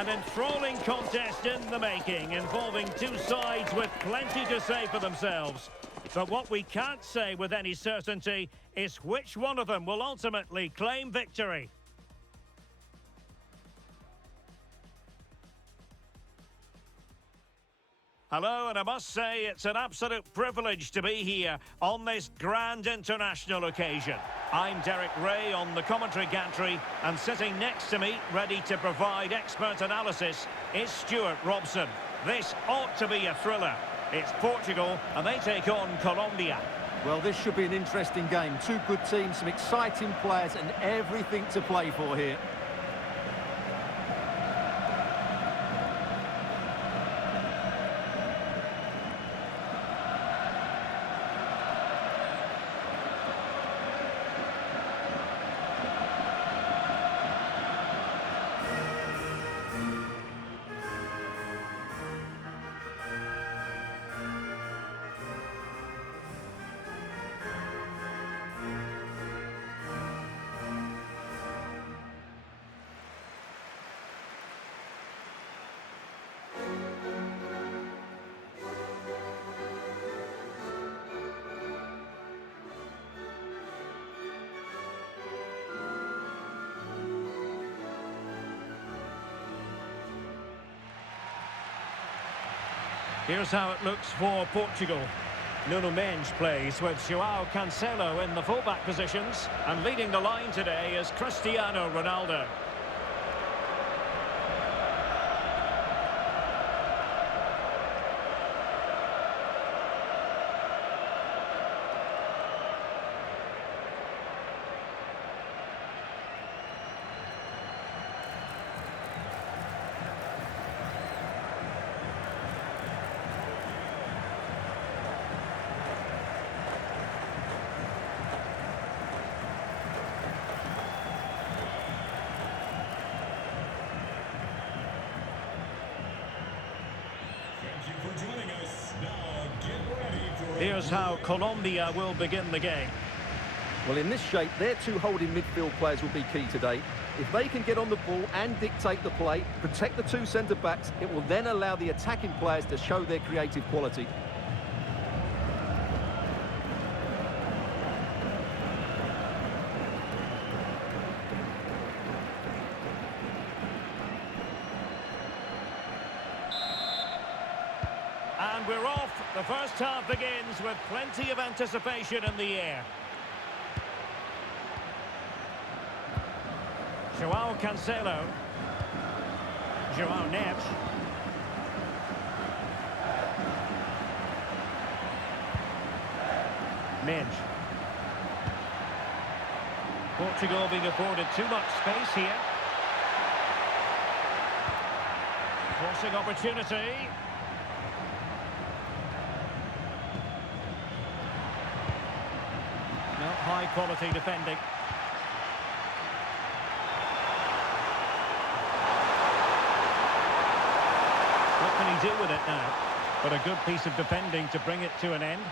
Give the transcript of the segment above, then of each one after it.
An enthralling contest in the making, involving two sides with plenty to say for themselves. But what we can't say with any certainty is which one of them will ultimately claim victory. Hello, and I must say it's an absolute privilege to be here on this grand international occasion. I'm Derek Ray on the commentary gantry, and sitting next to me, ready to provide expert analysis, is Stuart Robson. This ought to be a thriller. It's Portugal, and they take on Colombia. Well, this should be an interesting game. Two good teams, some exciting players, and everything to play for here. Here's how it looks for Portugal. Nuno Mendes plays with João Cancelo in the fullback positions, and leading the line today is Cristiano Ronaldo. Here's how Colombia will begin the game. Well, in this shape, their two holding midfield players will be key today. If they can get on the ball and dictate the play, protect the two centre-backs, it will then allow the attacking players to show their creative quality. And we're off. The first half begins with plenty of anticipation in the air. João Cancelo. João Neves. Mendes. Portugal being afforded too much space here. Crossing opportunity. High quality defending. What can he do with it now? But a good piece of defending to bring it to an end.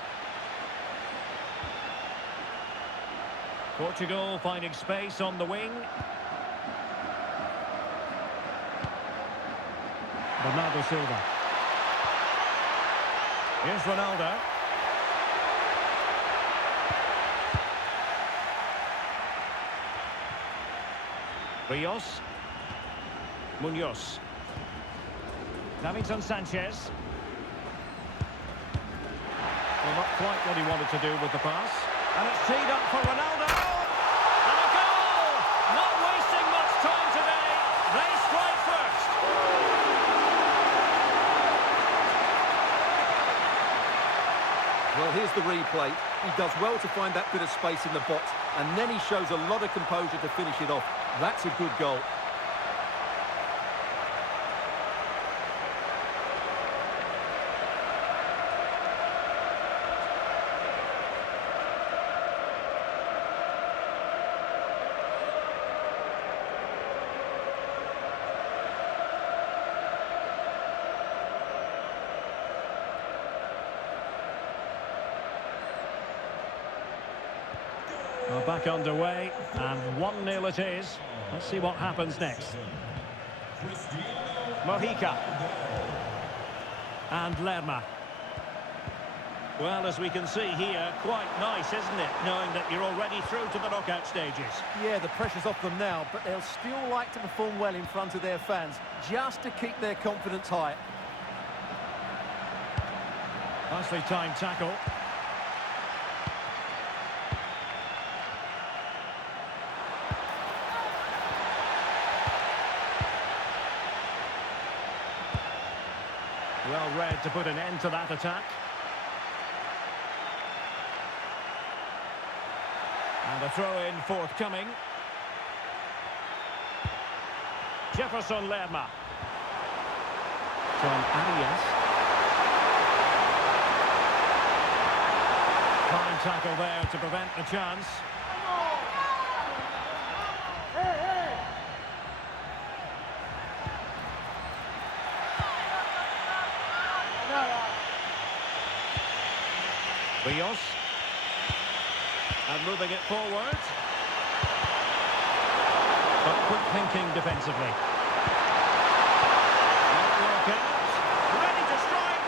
Portugal finding space on the wing. Bernardo Silva. Here's Ronaldo. Rios. Munoz. Davinson Sanchez. Well, not quite what he wanted to do with the pass. And it's teed up for Ronaldo. And a goal! Not wasting much time today. They strike first. Well, here's the replay. He does well to find that bit of space in the box, and then he shows a lot of composure to finish it off. That's a good goal. Well, back underway, and 1-0 it is. Let's see what happens next. Cristiano Mojica. And Lerma. Well, as we can see here, quite nice, isn't it? Knowing that you're already through to the knockout stages. Yeah, the pressure's off them now, but they'll still like to perform well in front of their fans, just to keep their confidence high. Nicely timed tackle. Well read to put an end to that attack. And a throw-in forthcoming. Jefferson Lerma. From Arias. Fine tackle there to prevent the chance. Rios. And moving it forward. But quick thinking defensively. Not working. Ready to strike.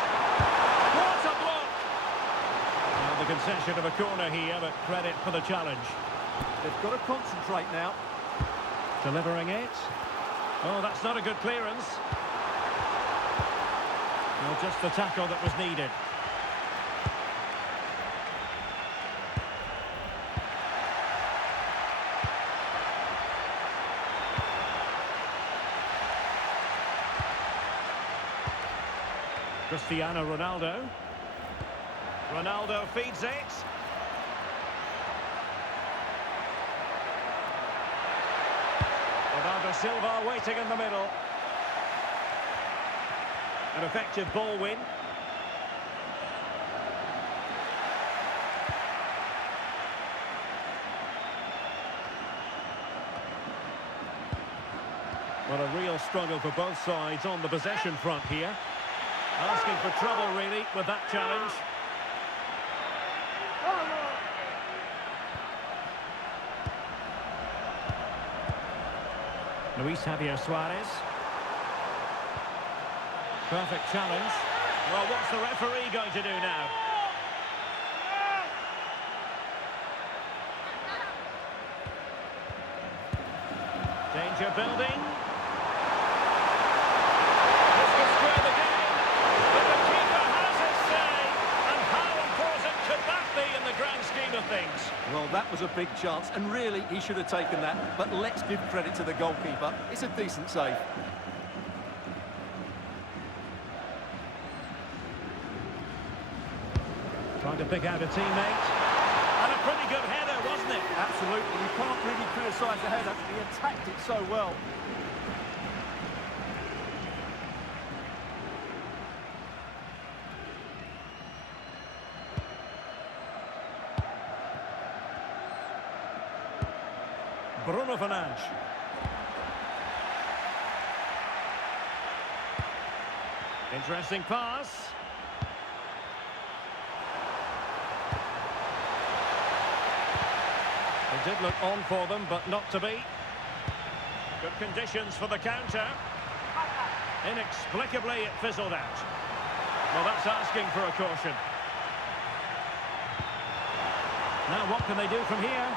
What a block. Now the concession of a corner here, but credit for the challenge. They've got to concentrate now. Delivering it. Oh, that's not a good clearance. Well, just the tackle that was needed. Cristiano Ronaldo. Ronaldo feeds it. Bernardo Silva waiting in the middle. An effective ball win. Well, a real struggle for both sides on the possession front here. Asking for trouble, really, with that challenge. Luis Javier Suarez. Perfect challenge. Well, what's the referee going to do now? Danger building. This could square the game. But the keeper has his say. And how important could that be in the grand scheme of things? Well, that was a big chance, and really, he should have taken that. But let's give credit to the goalkeeper. It's a decent save. Trying to pick out a teammate. And a pretty good header, wasn't it? Absolutely. You can't really criticise the header. He attacked it so well. Bruno Fernandes. Interesting pass. It did look on for them, but not to be. Good conditions for the counter. Inexplicably, it fizzled out. Well, that's asking for a caution. Now, what can they do from here?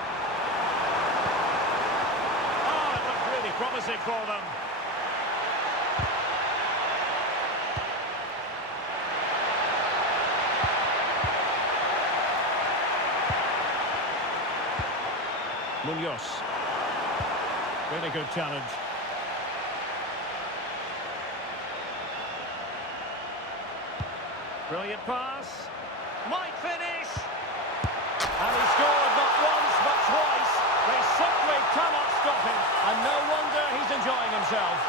Oh, it looked really promising for them. Munoz. Really good challenge. Brilliant pass. Might finish. And he scored not once but twice. They simply cannot stop him. And no wonder he's enjoying himself.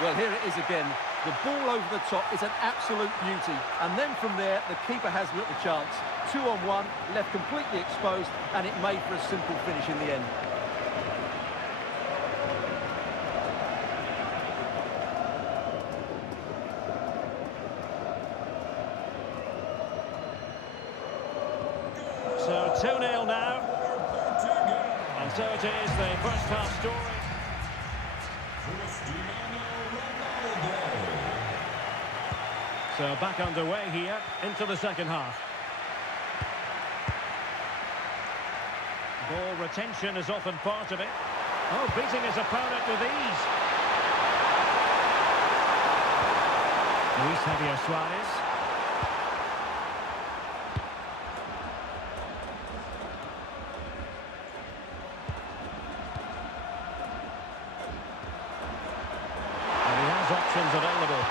Well, here it is again. The ball over the top is an absolute beauty. And then from there, the keeper has little chance. 2-on-1, left completely exposed, and it made for a simple finish in the end. So 2-0 now. And so it is, the first half story. So back underway here into the second half. Ball retention is often part of it. Oh, beating his opponent with ease. Luis Javier Suarez. And he has options available.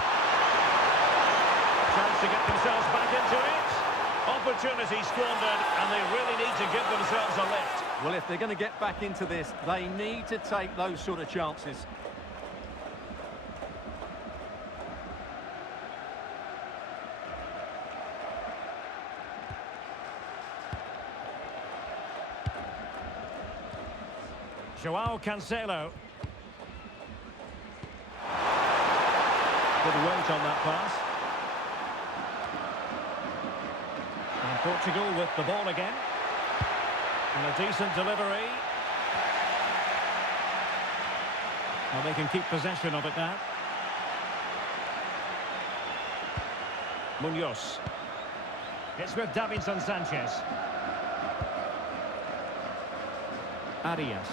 Chance to get themselves back into it. Opportunity squandered, and they really need to give themselves a lift. Well, if they're going to get back into this, they need to take those sort of chances. Joao Cancelo. Good weight on that pass. And Portugal with the ball again. And a decent delivery. Well, they can keep possession of it now. Munoz. It's with Davinson Sanchez. Arias.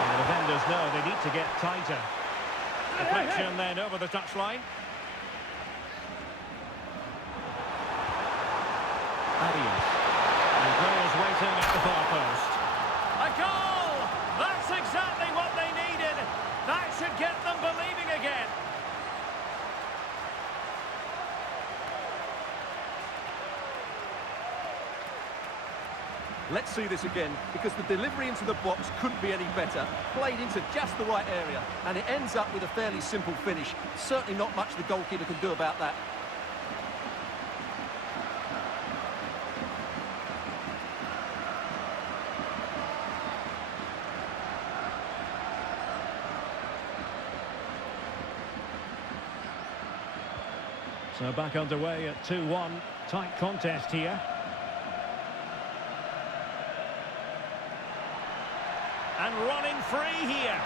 And the defenders know they need to get tighter. Deflection then over the touchline. Arias. And players waiting at the far post. A goal! That's exactly what they needed. That should get them believing again. Let's see this again, because the delivery into the box couldn't be any better. Played into just the right area, and it ends up with a fairly simple finish. Certainly not much the goalkeeper can do about that. So back underway at 2-1. Tight contest here. And running free here.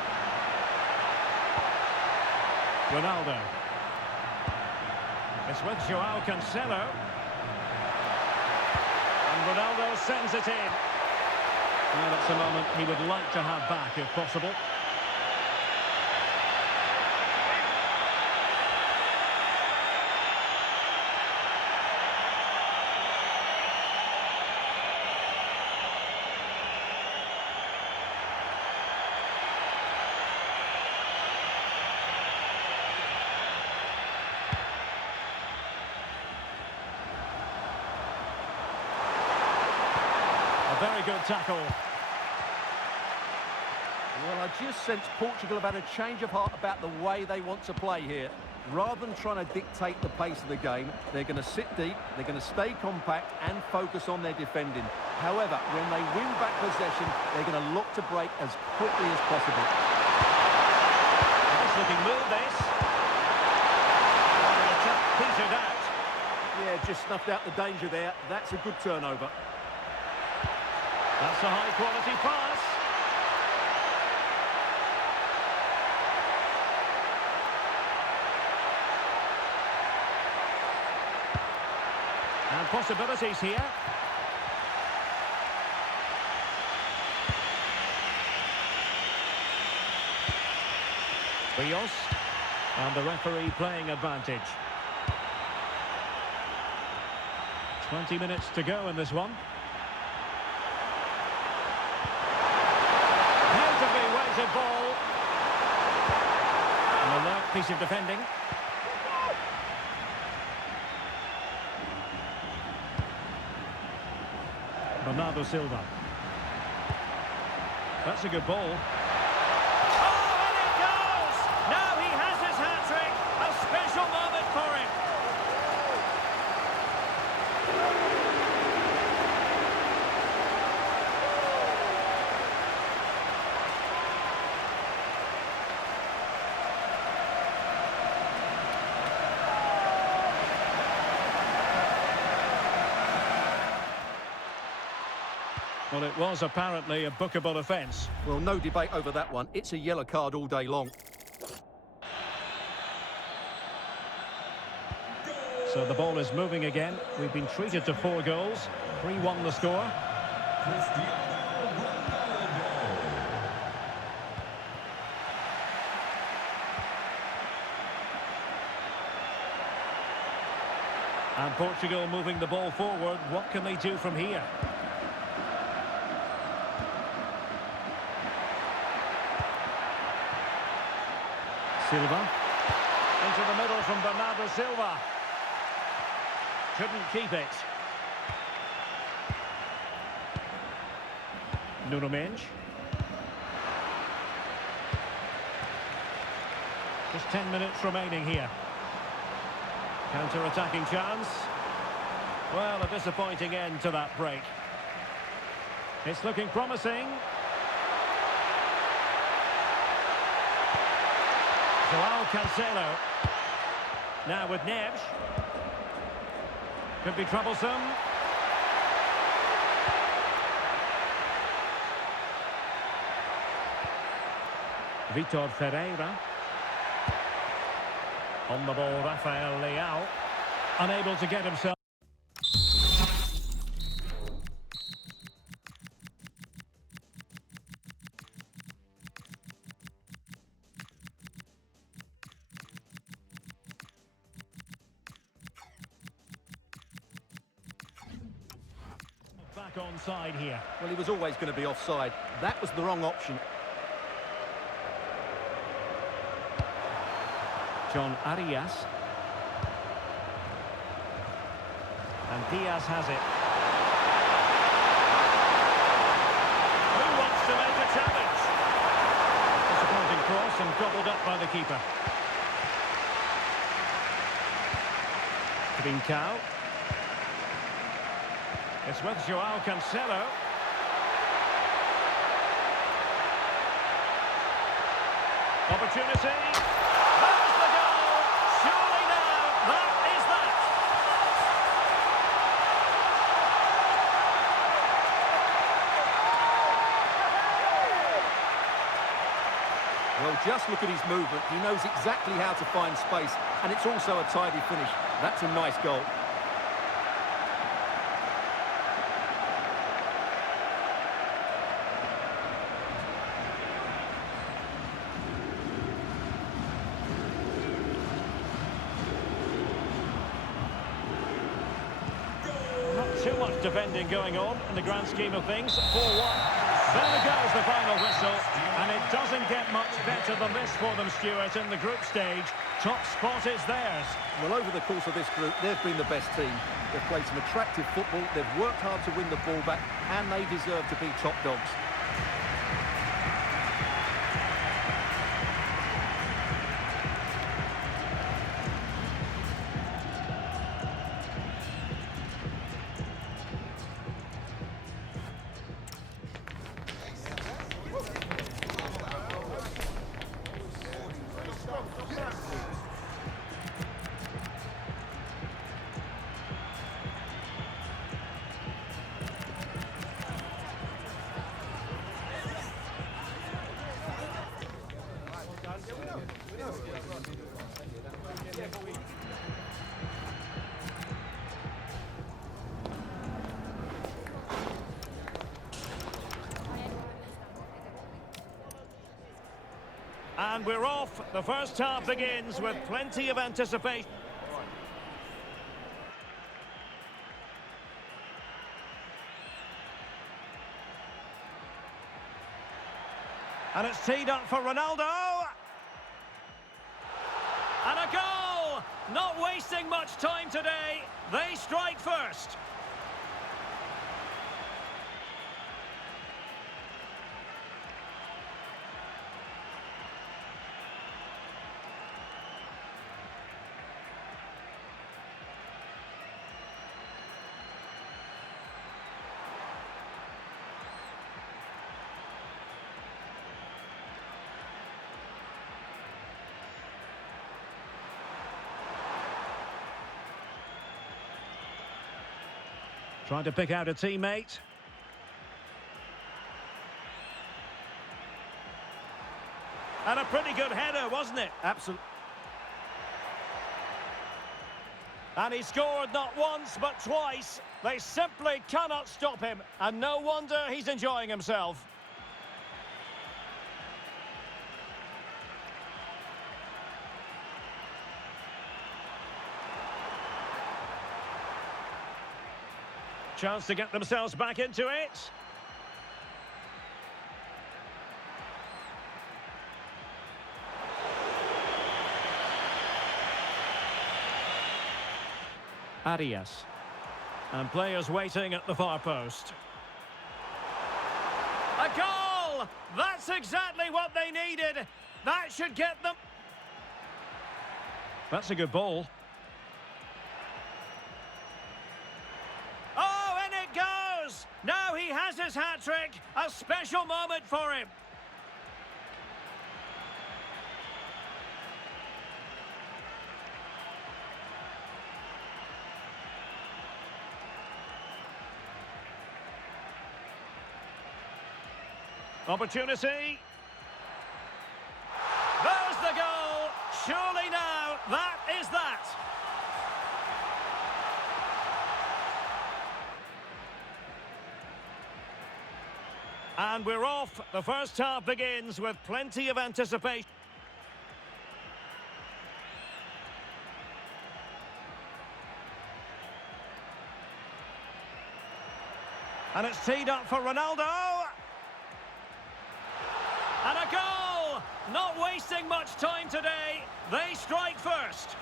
Ronaldo. It's with Joao Cancelo. And Ronaldo sends it in. Well, that's a moment he would like to have back if possible. Very good tackle. Well, I just sense Portugal have had a change of heart about the way they want to play here. Rather than trying to dictate the pace of the game, they're going to sit deep, they're going to stay compact and focus on their defending. However, when they win back possession, they're going to look to break as quickly as possible. Nice looking move, this. The attack petered out. Yeah, just snuffed out the danger there. That's a good turnover. That's a high-quality pass. And possibilities here. Rios. And the referee playing advantage. 20 minutes to go in this one. Ball. An alert piece of defending. Bernardo Silva. That's a good ball. Oh, and it goes! Now he has his hat-trick. A special moment for him. Well, it was apparently a bookable offence. Well, no debate over that one. It's a yellow card all day long. So the ball is moving again. We've been treated to 4 goals. 3-1 the score. And Portugal moving the ball forward. What can they do from here? Silva. Into the middle from Bernardo Silva. Couldn't keep it. Nuno Mendes. Just 10 minutes remaining here. Counter-attacking chance. Well, a disappointing end to that break. It's looking promising. Joao Cancelo. Now with Neves. Could be troublesome. Vitor Ferreira. On the ball, Rafael Leao. Unable to get himself. Back onside here. Well, he was always going to be offside. That was the wrong option. John Arias. And Diaz has it. Who wants to make a challenge? Disappointing cross and gobbled up by the keeper. Trincao. It's with Joao Cancelo. Opportunity. There's the goal. Surely now, that is that. Well, just look at his movement. He knows exactly how to find space, and it's also a tidy finish. That's a nice goal. Too much defending going on in the grand scheme of things. 4-1. There goes the final whistle. And it doesn't get much better than this for them, Stuart, in the group stage. Top spot is theirs. Well, over the course of this group, they've been the best team. They've played some attractive football, they've worked hard to win the ball back, and they deserve to be top dogs. And we're off. The first half begins with plenty of anticipation. And it's teed up for Ronaldo. And a goal! Not wasting much time today. They strike first. Trying to pick out a teammate. And a pretty good header, wasn't it? Absolutely. And he scored not once, but twice. They simply cannot stop him. And no wonder he's enjoying himself. Chance to get themselves back into it. Arias. And players waiting at the far post. A goal! That's exactly what they needed. That should get them. That's a good ball. Oh, and it goes! Now he has his hat-trick. A special moment for him. Opportunity. There's the goal. Surely now, that is that. And we're off. The first half begins with plenty of anticipation. And it's teed up for Ronaldo. And a goal! Not wasting much time today. They strike first.